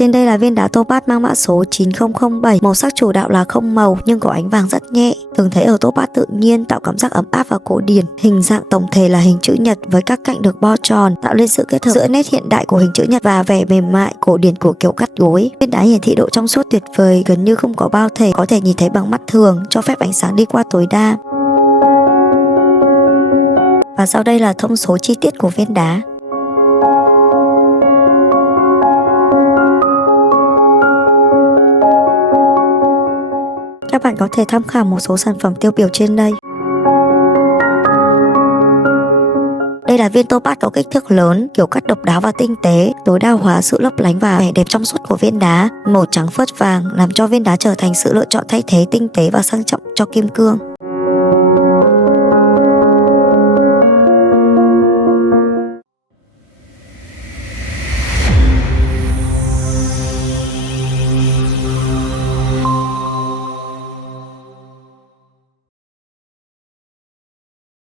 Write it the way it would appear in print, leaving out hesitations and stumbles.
Trên đây là viên đá topaz mang mã số 9007, màu sắc chủ đạo là không màu nhưng có ánh vàng rất nhẹ, thường thấy ở topaz tự nhiên, tạo cảm giác ấm áp và cổ điển. Hình dạng tổng thể là hình chữ nhật với các cạnh được bo tròn, tạo lên sự kết hợp giữa nét hiện đại của hình chữ nhật và vẻ mềm mại cổ điển của kiểu cắt gối. Viên đá hiển thị độ trong suốt tuyệt vời, gần như không có bao thể, có thể nhìn thấy bằng mắt thường, cho phép ánh sáng đi qua tối đa. Và sau đây là thông số chi tiết của viên đá. Các bạn có thể tham khảo một số sản phẩm tiêu biểu trên đây. Đây là viên topaz có kích thước lớn, kiểu cắt độc đáo và tinh tế, tối đa hóa sự lấp lánh và vẻ đẹp trong suốt của viên đá. Màu trắng phớt vàng làm cho viên đá trở thành sự lựa chọn thay thế tinh tế và sang trọng cho kim cương.